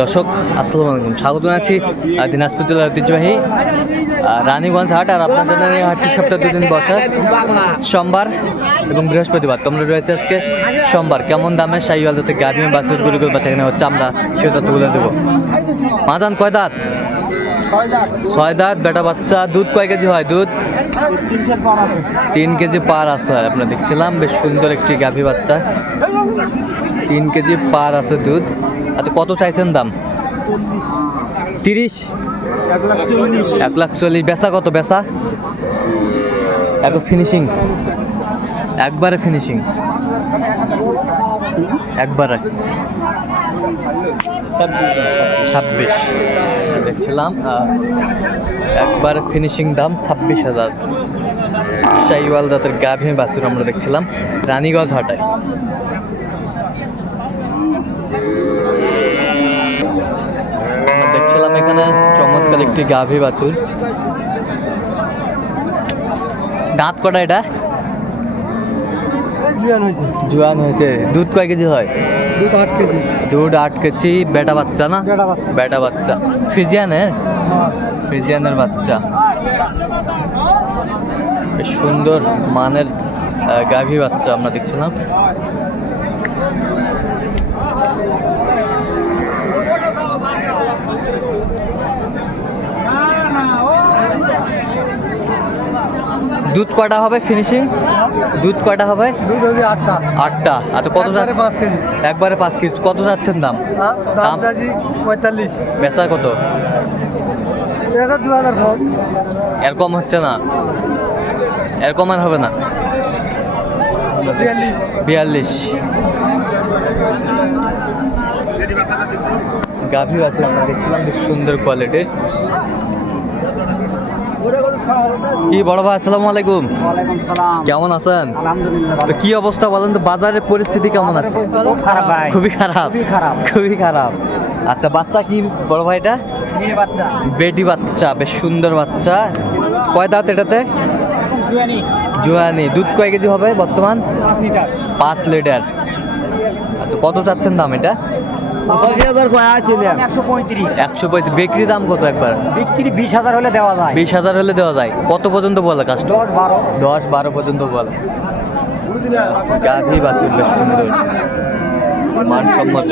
দর্শক, আসসালামু আলাইকুম। স্বাগত জানাচ্ছি দিনাজপুর জেলার ঐতিহ্যবাহী রানীগঞ্জ হাট আর আপনার জন্য এই হাটটি সপ্তাহে দুদিন বসে সোমবার এবং বৃহস্পতিবার। তোমরা রয়েছে আজকে সোমবার। কেমন দামে শাহিওয়াল যাতে গাভী বাসুর গরুগুলো বাচ্চা কিনা হচ্ছে আমরা সে তথ্যগুলো দেবো। মাজান, কয় দাঁত? ছয় দাঁত, বেটা বাচ্চা, দুধ কয় কেজি হয়? দুধ? তিন কেজি পার আছে, আপনার দেখছিলাম, বেশ সুন্দর একটি গাভী বাচ্চা। তিন কেজি পার আছে দুধ। আচ্ছা কত চাইছেন দাম? তিরিশ? এক লাখ চল্লিশ। বেচা কত? বেচা? এক ফিনিশিং একবারে ফিনিশিং একবারে। ছাব্বিশ। দেখছিলাম একবার ফিনিশিং দাম ছাব্বিশ হাজার। শাইওয়াল জাতের গাভী বাছুর আমরা দেখছিলাম। রানীগঞ্জ হাটায় দেখছিলাম এখানে চমৎকার একটি গাভী বাছুর। দাঁত কটা এটা? জোয়ান হয়েছে। দুধ কয় কেজি হয়? দুধ আট কেজি। দুধ আট কেজি বেটা বাচ্চা না? বেটা বাচ্চা। বেটা বাচ্চা। ফ্রিজিয়ানের? ফ্রিজিয়ানের বাচ্চা। বেশ সুন্দর মানের গাভী বাচ্চা আমরা দেখছিলাম। দুধ কটা হবে ফিনিশিং দুধ কটা হবে? দুধ হবে আটটা। আটটা। আচ্ছা কত পাঁচ কেজি। একবারে পাঁচ কেজি। কত যাচ্ছেন দাম? দাম দাম? পঁয়তাল্লিশ। বেচা কত? দু হাজার এর কম হচ্ছে না? এর কম আর হবে না? বিয়াল্লিশ। বিয়াল্লিশ গাভী আছে আমরা দেখছিলাম বেশ সুন্দর কোয়ালিটির কি বড় ভাই আসসালামু আলাইকুম। সালাম। কেমন আছেন? তো কি অবস্থা বলেন তো বাজারের পরিস্থিতি কেমন আছে? খারাপ ভাই। খুবই খারাপ। খুবই খারাপ। খুবই খারাপ। আচ্ছা বাচ্চা কি বড় মেয়ে বাচ্চা। বেটি বাচ্চা বেশ সুন্দর বাচ্চা। কয় দাঁত এটাতে? জুয়ানি। দুধ কয় কেজি হবে বর্তমান? পাঁচ লিটার। আচ্ছা কত চাচ্ছেন দাম এটা? পঁচাশি হাজার একশো পঁয়ত্রিশ। একশো পঁয়ত্রিশ। বিক্রি দাম কত একবার? বিক্রি বিশ হাজার হলে দেওয়া যায়। বিশ হাজার হলে দেওয়া যায়। কত পর্যন্ত বলে কাস্টমার দশ বারো। দশ বারো পর্যন্ত বলে। গাভী বাছুর বেশ সুন্দর। মানসম্মত।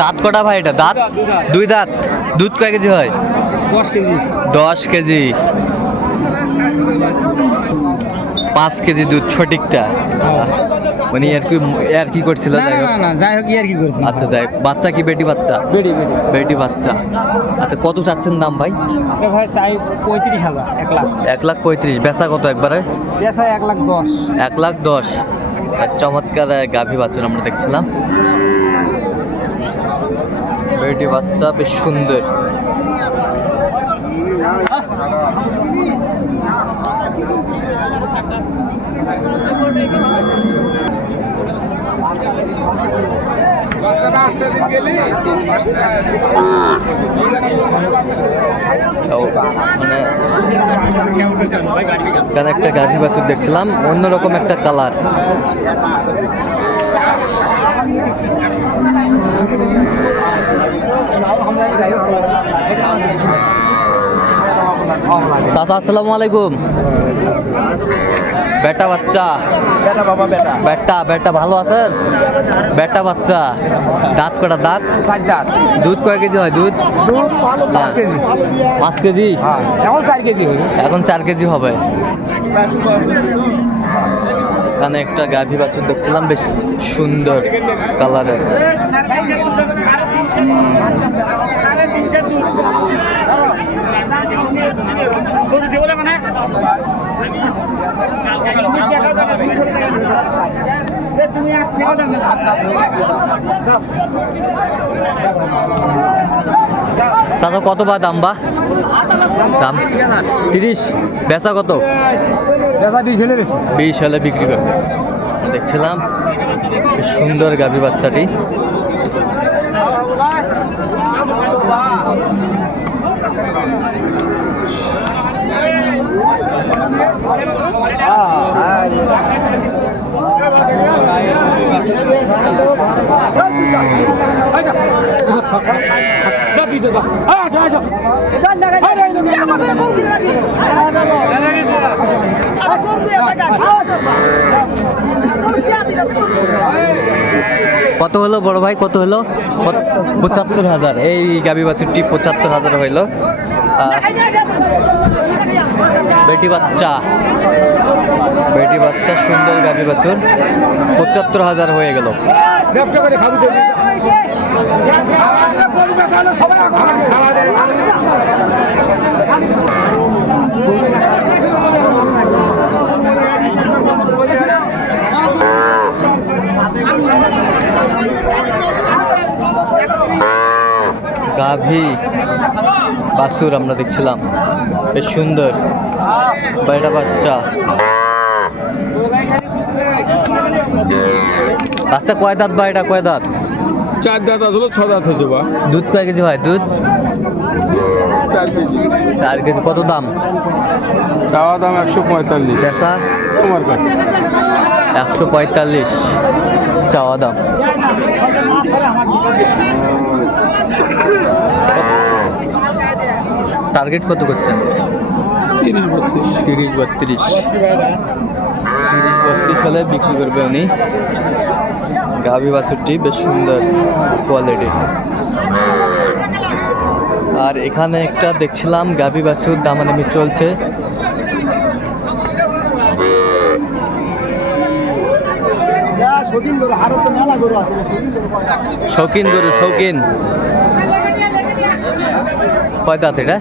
দাঁত কটা ভাই এটা? দাঁত? দুই দাঁত? দুধ কয় কেজি হয়? দশ কেজি দশ কেজি। পাঁচ কেজি দুধ, সঠিকটা। মানে আর কি আর কি করছিল? যাই না হোক। না যাই হোক আর কি করছেন আচ্ছা যাই হোক। বাচ্চা কি বেটি বাচ্চা? বেড়ি বেড়ি বেটি বাচ্চা। আচ্ছা কত চাচ্ছেন দাম ভাই? ভাই চাই পঁয়ত্রিশ হাজার এক লাখ। এক লাখ পঁয়ত্রিশ। বেচা কত একবারে? পেশা এক লাখ দশ। এক লাখ দশ। চমৎকার গাভী বাছুর আমরা দেখছিলাম। বেটি বাচ্চা বেশ সুন্দর। এখানে একটা গাভী বাছুর দেখছিলাম অন্যরকম একটা কালার। চাচা আসসালামু আলাইকুম। বেটা বাচ্চা। বেটা বাবা বেটা। বেটা বেটা ভালো আছেন? বেটা বাচ্চা। দাঁত কটা দাঁত? দাঁত। দুধ কয় কেজি হয়? দুধ? দুধ পাঁচ কেজি। পাঁচ কেজি। হ্যাঁ এখন চার কেজি এখন চার কেজি হবে। এখানে একটা গাভী বাছুর দেখছিলাম বেশ সুন্দর কালারের। চাচা কত বা দাম বা? দাম? তিরিশ। বেচা কত? বেচা বিশ হলে বিশ হলে বিক্রি করবে দেখছিলাম বেশ সুন্দর গাভী বাচ্চাটি। আচ্ছা আচ্ছা কত হলো বড় ভাই? কত হলো? পঁচাত্তর হাজার। এই গাবি বাছুরটি পঁচাত্তর হাজার হইল। বেটি বাচ্চা। বেটি বাচ্চা, সুন্দর গাবি বাছুর পঁচাত্তর হাজার হয়ে গেল। ব্যবসা গাভী বাসুর আমরা দেখছিলাম। বেশ সুন্দর। বেটা বাচ্চা। রাস্তা কয় দাঁত বা এটা? কয় দাঁত? চার দাঁত আসলে ছ দাঁত হয়েছে বা। দুধ কয় কেজি ভাই? দুধ? চার কেজি। চার কেজি। কত দাম? চাওয়া দাম একশো পঁয়তাল্লিশ। পেশা তোমার কাছে? একশো পঁয়তাল্লিশ। চাওয়া দাম। টার্গেট কত করছেন? তিরিশ বত্রিশ। তিরিশ বত্রিশ তিরিশ বত্রিশ হলে বিক্রি করবে উনি। গাভী বাছুরটি বেশ সুন্দর কোয়ালিটির আর এখানে একটা দেখছিলাম গাভী বাছুর দামাদামি চলছে। শৌখিন গরু শৌখিন। কয় দাঁত এটা?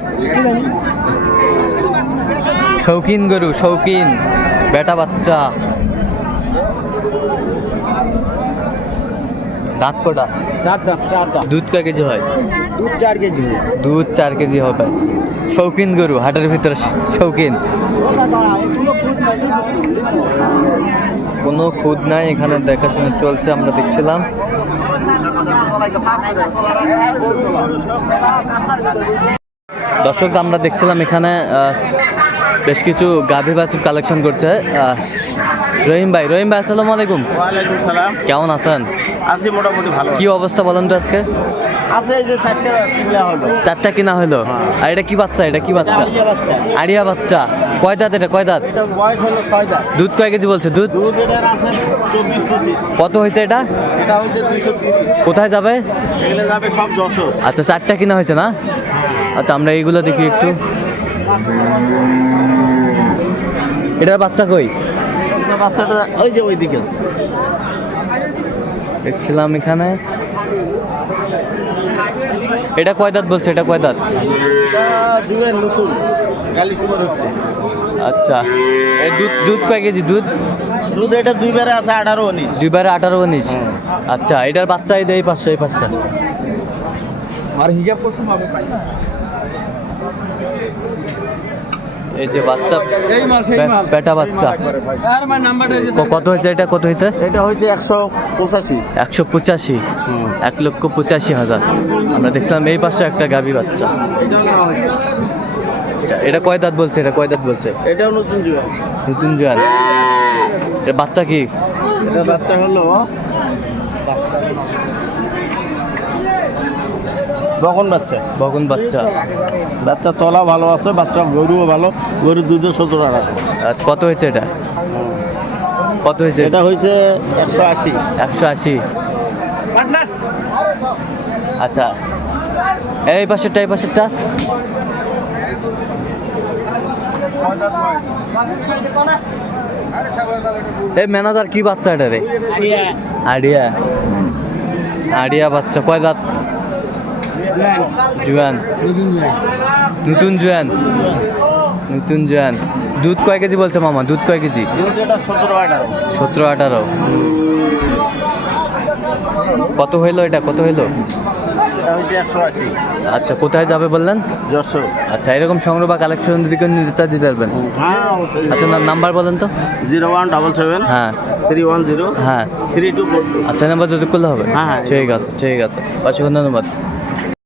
শৌখিন গরু শৌখিন। বেটা বাচ্চা। দাঁত কটা? চার দাম চার দাম দুধ কয় কেজি হয়? দুধ চার কেজি দুধ চার কেজি হবে। শৌখিন গরু হাটের ভিতরে শৌখিন। কোনো খুদ নাই এখানে দেখাশোনা চলছে আমরা দেখছিলাম। দর্শক আমরা দেখছিলাম এখানে আহ, বেশ কিছু গাভী বাছুর কালেকশন করছে। আহ, রহিম ভাই রহিম ভাই আসসালামু আলাইকুম। কেমন আছেন? আছি মোটামুটি ভালো কি অবস্থা বলেন তো আজকে? আছে এই যে চারটে কিনলে হলো। চারটা কিনা হলো? আর এটা কি বাচ্চা? এটা কি বাচ্চা? আড়িয়া বাচ্চা। কয় দাঁত এটা? কয় দাঁত? এটা বয়স হলো ছয় দাঁত। দুধ কয় কেজি বলছে? দুধ? দুধ এটার আছে চব্বিশ পঁচিশ কত হয়েছে এটা? এটা হচ্ছে দুইশো তিরিশ। কোথায় যাবে? এগুলো যাবে সব যশোর। আচ্ছা চারটা কিনা হয়েছে না? আচ্ছা আমরা এইগুলো দেখি একটু। এটার বাচ্চা কই? বাচ্চাটা ওই যে ওই দিকে দেখছিলাম এখানে। এটা কয় দাঁত বলছে? এটা কয় দাঁত? আচ্ছা। এই দুধ দুধ কয় কেজি? দুধ? দুধ এটা দুইবারে আছে আঠারো উনিশ। দুইবারে আঠারো উনিশ? আচ্ছা এটার বাচ্চা এই দেয় এই পাঁচটা এই পাঁচটা আর হিসাব করছ পাবে এই যে বাচ্চা এই মাল, সেই মাল। বেটা বাচ্চা। আর আমার নাম্বারটা কত হয়েছে এটা? কত হয়েছে? এটা হচ্ছে একশো পঁচাশি। একশো পঁচাশি। এক লক্ষ পঁচাশি হাজার। আমরা দেখছিলাম এই পাশে একটা গাভী বাচ্চা। আচ্ছা, এটা কয় দাঁত বলছে? এটা কয় দাঁত বলছে? এটাও নতুন যুগ নতুন জোয়ান এটা বাচ্চা কি? এটা বাচ্চা হলো বকন বাচ্চা। বগুন বাচ্চা। বাচ্চা তলা ভালো আছে বাচ্চা গরুও ভালো গরুর দুধে সতেরো টাকা। আচ্ছা কত হয়েছে এটা? কত হয়েছে? এটা হয়েছে একশো আশি। একশো আশি। আচ্ছা এই পাশেরটা এই পাশেরটা। এই ম্যানেজার কি বাচ্চা এটা রে? আড়িয়া আড়িয়া বাচ্চা কয় দাঁত? জুয়ান। নতুন জুয়ান। নতুন জুয়ান। দুধ কয় কেজি বলছে মামা? দুধ কয় কেজি? সতেরো আঠারো। কত হইল এটা? কত হইল? আচ্ছা কোথায় যাবে বললেন? যশোর। আচ্ছা এরকম সংগ্রহ বা কালেকশন যদি কেউ নিতে চায় দিতে পারবেন। হ্যাঁ আচ্ছা না- নাম্বার বলেন তো। Zero one double seven. হ্যাঁ। Three one zero. হ্যাঁ। থ্রি টু ফোর আচ্ছা নাম্বার যদি করলে হবে। হ্যাঁ, হ্যাঁ। ঠিক আছে ঠিক আছে। অসংখ্য ধন্যবাদ।